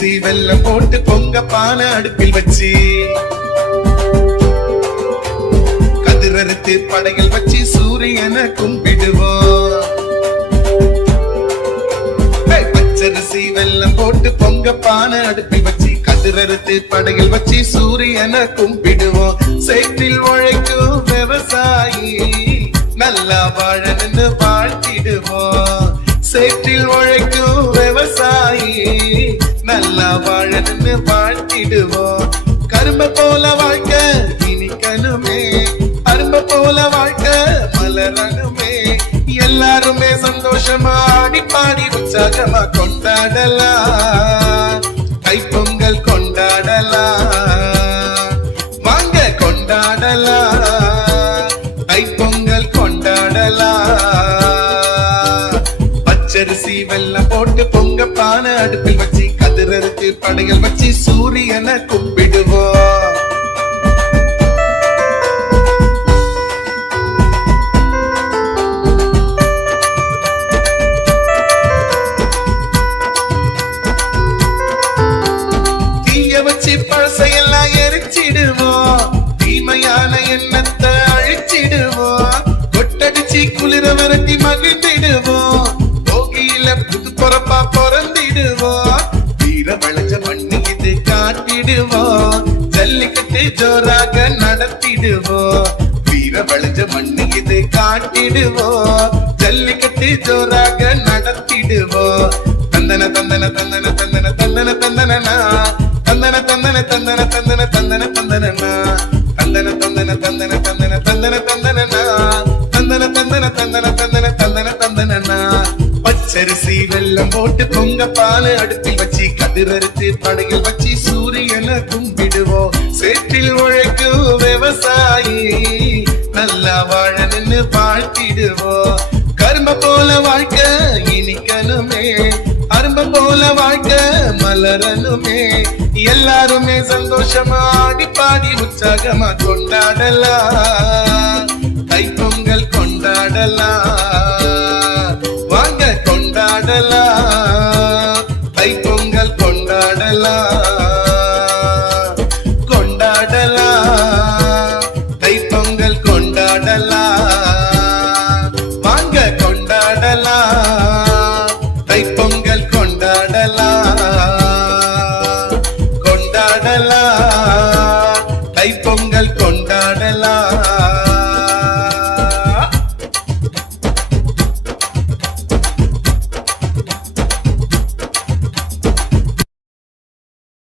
அரிசி வெல்லம் போட்டு பொங்க பானை அடுப்பில் வச்சு. கதிரறுத்து படைகள் வச்சு சூரியனை கும்பிடுவோம். பச்சரிசி வெல்லம் போட்டு பொங்க பானை அடுப்பில் வச்சு கதிரறுத்து படைகள் வச்சு சூரியனை கும்பிடுவோம். சேற்றில் உழைக்கும் விவசாயி நல்லா வாழன்னு வாழ்த்திடுவோம். சேற்றில் உழைக்கும் விவசாயி நல்லா வாழ்த்திடுவோம். கரும்ப போல வாழ்க்கை இனிக்கணுமே அரும்ப போல வாழ்க்கை மலரணுமே. எல்லாருமே சந்தோஷமா ஆடி பாடி உற்சாகமா கொண்டாடலாம். தைப்பொங்கல் கொண்டாடலாம். வாங்க கொண்டாடலாம். தைப்பொங்கல் கொண்டாடலாம். பச்சரிசி வெள்ளம் போட்டு பொங்க பானை அடுப்பில் வச்சு கதிரறுத்து படைகள் வச்சு சூரியனை கும்பிடுவோம் தீய வச்சு பழசையெல்லாம் எரிச்சிடுவோம் தீமையான எண்ணத்தை அழிச்சிடுவோம் கொட்டடிச்சு குளிர விரட்டி மகிழ்ந்திடுவோம் போகியில புது பொறப்பா பிறந்திடுவோம் வீர வளைஞ்ச மண்ணு இது காட்டிடுவோம் ஜல்லிக்கட்டு ஜோராக நடத்திடுவோம் வீர வளைஞ்ச மண்ணு இது காட்டிடுவோம் ஜல்லிக்கட்டு ஜோராக நடத்திடுவோம் தந்தன தந்தன தந்தன தந்தன தந்தன தந்தனா தந்தன தந்தன தந்தன தந்தன தந்தன தந்தனா தந்தன தந்தன தந்தன தந்தன தந்தன தந்தனா தந்தன தந்தன தந்தன தந்தன தந்தன தந்தனா பச்சரிசி வெள்ளம் போட்டு பொங்க பால் அடுப்பில் வச்சு கதிரறுத்து படையில் வச்சு சூரியனை கும்பிடுவோம். சேற்றில் உழைக்கும் விவசாயி நல்லா வாழணும்னு வாழ்த்திடுவோம். கரும்ப போல வாழ்க்கை இனிக்கணுமே அரும்ப போல வாழ்க்கை மலரணுமே. எல்லாருமே சந்தோஷமா ஆடி பாடி உற்சாகமா கொண்டாடலாம். கைப்போ கொண்டாடலாம் கொண்டாடலாம் தைப்பொங்கல் கொண்டாடலாம் வாங்க கொண்டாடலாம் தைப்பொங்கல் கொண்டாடலாம்